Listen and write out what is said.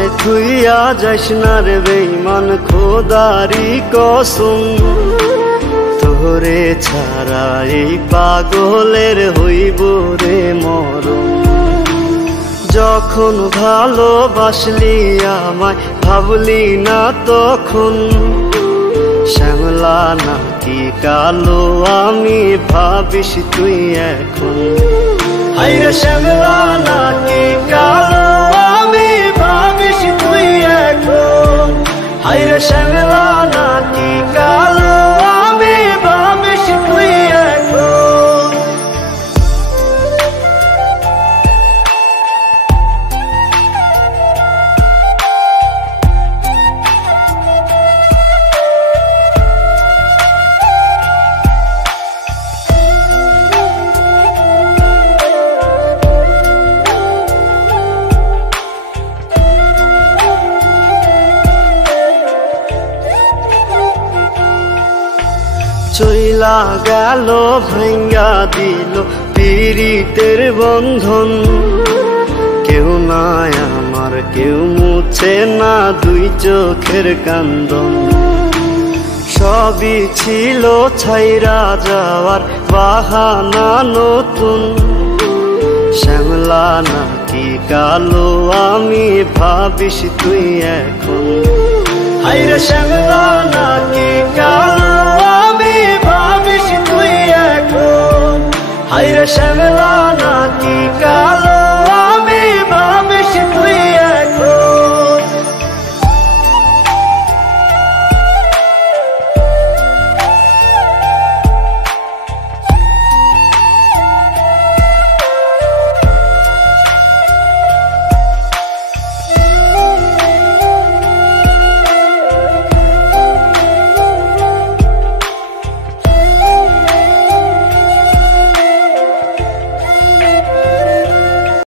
আমায় থুইয়া যাস না রে বেঈমান খোদারি কসম, তোরে ছাড়া এই পাগলের হইব রে মরণ। যখন ভালোবাসলি আমায় ভাবলি না তখন, শ্যামলা নাকি কালো আমি ভাবিস তুই এখন। হায়রে শ্যামলা নাকি কালো আমি ভাবিস তুই এখন। হায়রে শ্যামলা নাকি কালো আমি ভাবিস তুই এখন। চইলা গেল ভাঙ্গা দিল পীড়িতের বন্ধন, কেউ নাই আমার কেউ মুছে না দুই চোখের কান্দন। সবই ছিল ছাইরা যাওয়ার বাহানা নতুন, শ্যামলা নাকি কালো আমি ভাবিস তুই এখন। হায়রে শ্যামলা নাকি কালো আমি ভাবিস তুই এখন। হায়রে শ্যামলা